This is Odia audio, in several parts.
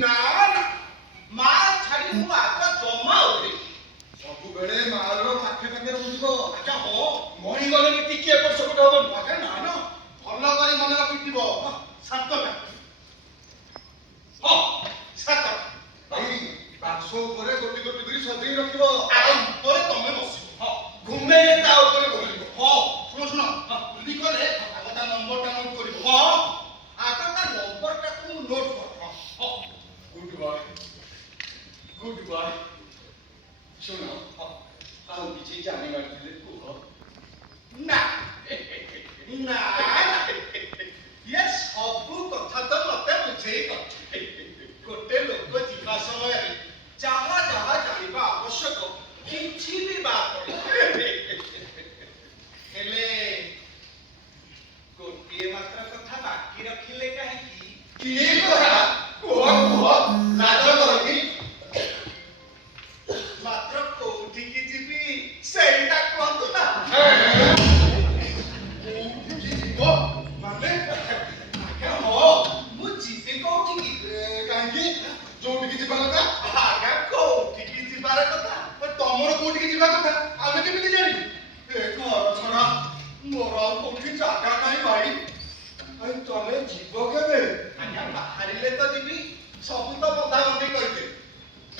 ନା ମା ଛାଡ଼ି ମୁଁ ଆଗ ଜମା ଓହ୍ଲେଇ ସବୁବେଳେ ମାର ପାଖେ ପାଖେ ରହୁଥିବ। ଆଚ୍ଛା ହଁ ମଣିଗଲେ ବି ଟିକେ ଏପଟ ସେପଟ ହବନି। ଆଚ୍ଛା ନା ନା ଭଲ କରି ମନେ ରଖିଥିବ 7ଟା ହଁ 7ଟା ଭାଇ ବାକ୍ସ ଉପରେ ଗୋଟି ଗୋଟି କରି ସଜେଇ ରଖିବ। ଆଉ ଉପରେ ତମେ ବସିବ ହଁ ଘୁମେଇଲେ ତା ଉପରେ ବସିବ। ହଁ ଶୁଣ ଭୁଲି ଗଲେ ଆଗ ତା ନମ୍ବରଟା ନୋଟ୍ କରିବ ହଁ ଆଗ ତା ନମ୍ବରଟାକୁ ମୁଁ ନୋଟ୍ କର ହଁ ଗୁଡ୍ ବୟ ଗୁଡ୍ ବୟ। ଶୁଣ ଆଉ କିଛି ଜାଣିବାର ଥିଲେ କୁହ। ନା ନା ଇଏ ସବୁ କଥା ତ ମତେ ବୁଝେଇ କଥା ଗୋଟେ ଲୋକ ଯିବା ସମୟରେ ଯାହା ଯାହା ଜାଣିବା ଆବଶ୍ୟକ କିଛି ବି ବାଦ ହେଲେ ଗୋଟିଏ ମାତ୍ର କଥା ବାକି ରଖିଲେ କାହିଁକି କି କଥା କୁହ କୁହ ଲାଜ କରନି। ମାତ୍ର କୋଉଠିକି ଯିବି ସେଇଟା କୁହନ୍ତୁ ନା କୋଉଠିକି ଯିବ ମାନେ? ଆଜ୍ଞା ହଁ ମୁଁ ଯିବି କୋଉଠିକି କାହିଁକି ଯୋଉଠିକି ଯିବା କଥା? ଆଜ୍ଞା କୋଉଠିକି ଯିବାର କଥା ତମର କୋଉଠିକି ଯିବା କଥା ଆମେ କେମିତି ଜାଣିବୁ? ଏ ଘର ଛଡା ମୋର ଆଉ କୋଉଠି ଜାଗା ନାହିଁ ଭାଇ ଆଉ ତମେ ଯିବ କେବେ? ଆଜ୍ଞା ବାହାରିଲେ ତ ଯିବି ସବୁ ତ ବନ୍ଧାବନ୍ଧି କରିଦେବି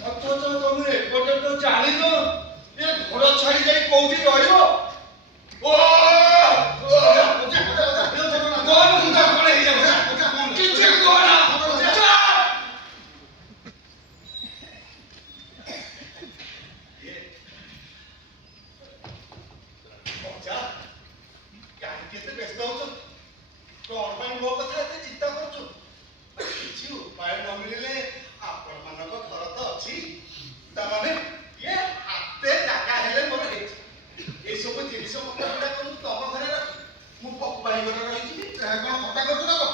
ଅଥଚ ତମେ ଏପର୍ଯ୍ୟନ୍ତ ଜାଣିନ ଏ ଘର ଛାଡି ଯାଇ କୋଉଠି ରହିବ? କାହିଁକି ଏତେ ବ୍ୟସ୍ତ ହଉଛ କଣ ପାଇଁ ମୋ କଥା ଏତେ ଚିନ୍ତା କରୁଛୁ କିଛି ଉପାୟ ନ ମିଳିଲେ ଆପଣମାନଙ୍କ ଘର ତ ଅଛି ତାମାନେ ଇଏ ହାତେ ଜାଗା ହେଲେ ମୋର ହେଇଛି ଏସବୁ ଜିନିଷ ପତ୍ର ଗୁଡାକ ମୁଁ ତମ ଘରେ ରଖି ମୁଁ ପପୁ ଭାଇ ଘରେ ରହିଯିବି କଣ କଥା କରୁଛୁ ନା କଣ?